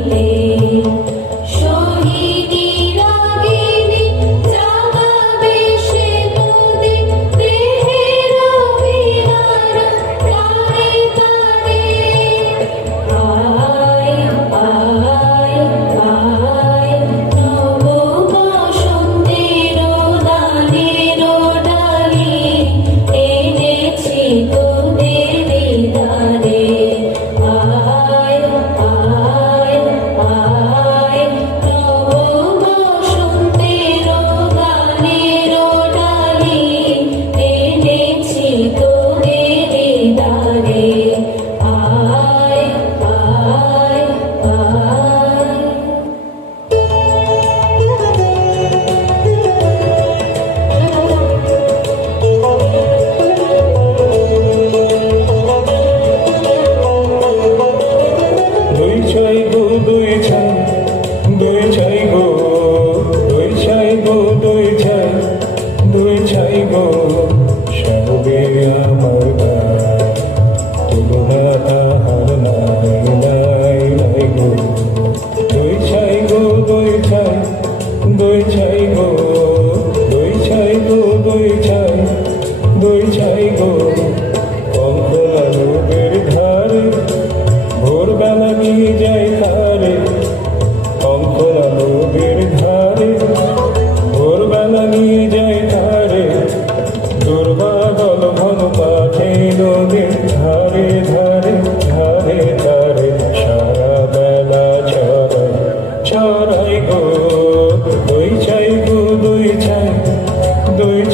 hey. Jai